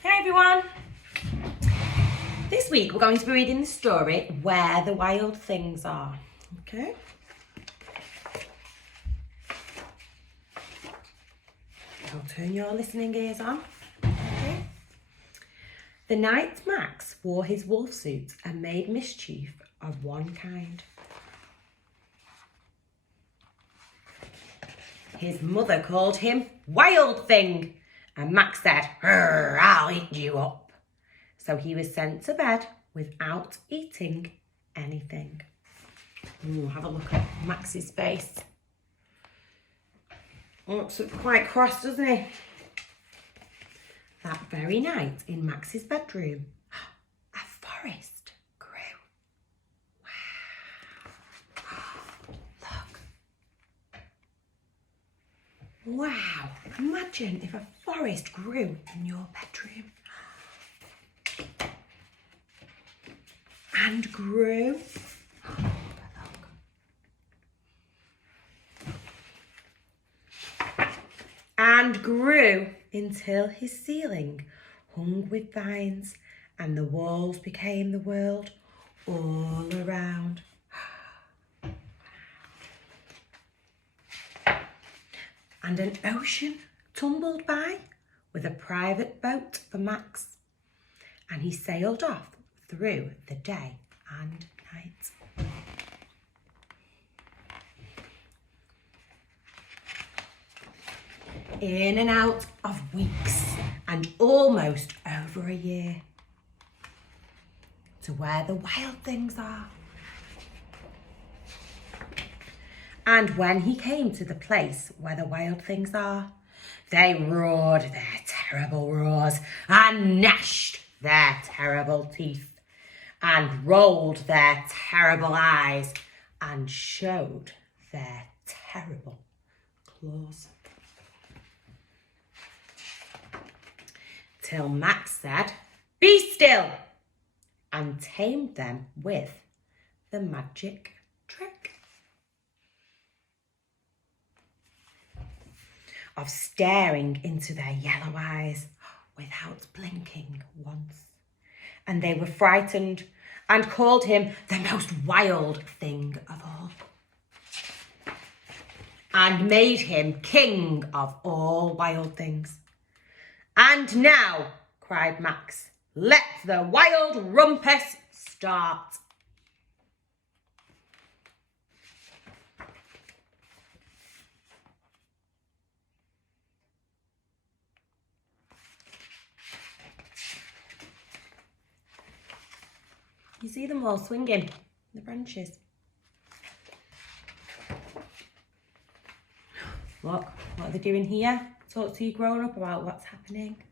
Hey everyone! This week we're going to be reading the story Where the Wild Things Are. Okay? I'll turn your listening ears on. Okay? The night Max wore his wolf suit and made mischief of one kind. His mother called him Wild Thing, and Max said, "I'll eat you up." So he was sent to bed without eating anything. Ooh, have a look at Max's face. Looks quite cross, doesn't he? That very night in Max's bedroom, a forest grew. Wow. Look. Wow. Imagine if a forest grew in your bedroom. And grew. And grew until his ceiling hung with vines and the walls became the world all around. And an ocean tumbled by with a private boat for Max, and he sailed off through the day and night. In and out of weeks and almost over a year, to where the wild things are. And when he came to the place where the wild things are, they roared their terrible roars and gnashed their terrible teeth and rolled their terrible eyes and showed their terrible claws. Till Max said, "Be still," and tamed them with the magic trick of staring into their yellow eyes without blinking once. And they were frightened and called him the most wild thing of all, and made him king of all wild things. "And now," cried Max, "let the wild rumpus start." You see them all swinging the branches. Look, what are they doing here? Talk to your grown up about what's happening.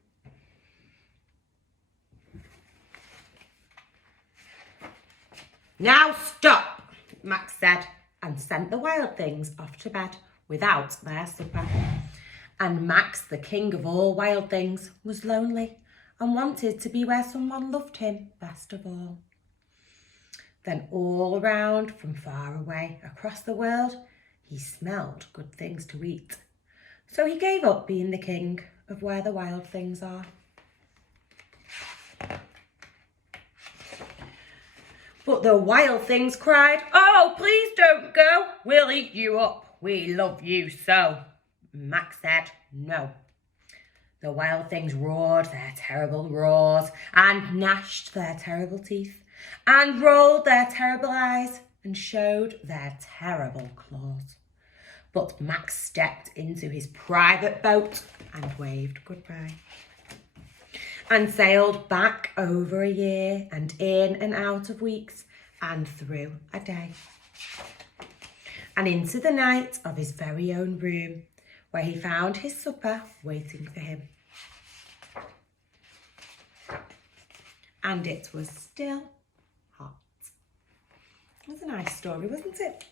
"Now stop," Max said, and sent the wild things off to bed without their supper. And Max, the king of all wild things, was lonely and wanted to be where someone loved him best of all. Then all around, from far away, across the world, he smelled good things to eat. So he gave up being the king of where the wild things are. But the wild things cried, "Oh, please don't go. We'll eat you up. We love you so." Max said no. The wild things roared their terrible roars and gnashed their terrible teeth and rolled their terrible eyes and showed their terrible claws. But Max stepped into his private boat and waved goodbye, and sailed back over a year and in and out of weeks and through a day, and into the night of his very own room, where he found his supper waiting for him. And it was still hot. It was a nice story, wasn't it?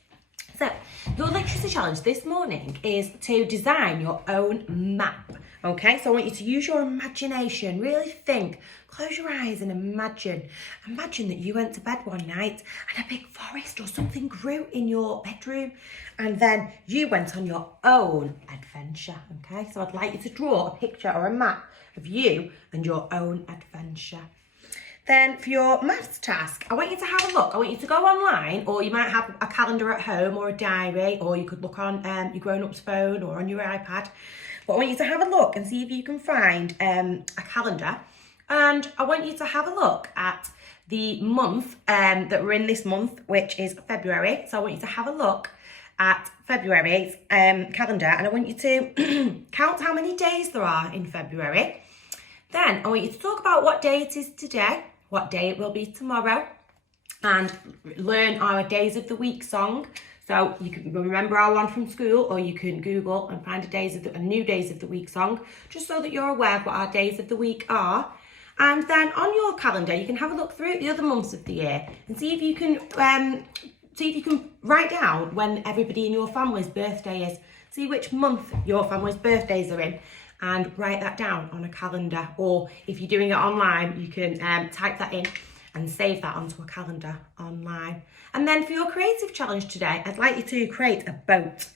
So, your literacy challenge this morning is to design your own map, okay? So I want you to use your imagination, really think, close your eyes and imagine. Imagine that you went to bed one night and a big forest or something grew in your bedroom, and then you went on your own adventure, okay? So I'd like you to draw a picture or a map of you and your own adventure. Then for your maths task, I want you to have a look. I want you to go online, or you might have a calendar at home or a diary, or you could look on your grown-up's phone or on your iPad. But I want you to have a look and see if you can find a calendar. And I want you to have a look at the month that we're in this month, which is February. So I want you to have a look at February's calendar, and I want you to count how many days there are in February. Then I want you to talk about what day it is today, what day it will be tomorrow, and learn our Days of the Week song. So you can remember our one from school, or you can Google and find a new Days of the Week song, just so that you're aware of what our days of the week are. And then on your calendar, you can have a look through the other months of the year and see if you can write down when everybody in your family's birthday is. See which month your family's birthdays are in, and write that down on a calendar. Or if you're doing it online, you can type that in and save that onto a calendar online. And then for your creative challenge today, I'd like you to create a boat.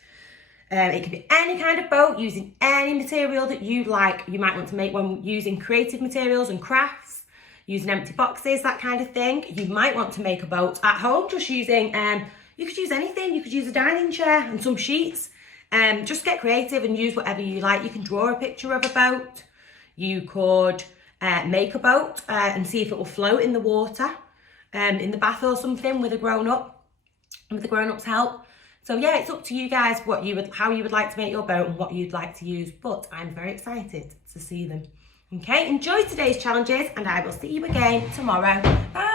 It can be any kind of boat using any material that you like. You might want to make one using creative materials and crafts, using empty boxes, that kind of thing. You might want to make a boat at home just using, you could use anything. You could use a dining chair and some sheets. Just get creative and use whatever you like. You can draw a picture of a boat. You could make a boat and see if it will float in the water, in the bath or something with a grown-up, with the grown-up's help. So yeah, it's up to you guys how you would like to make your boat and what you'd like to use, but I'm very excited to see them. Okay, enjoy today's challenges, and I will see you again tomorrow. Bye.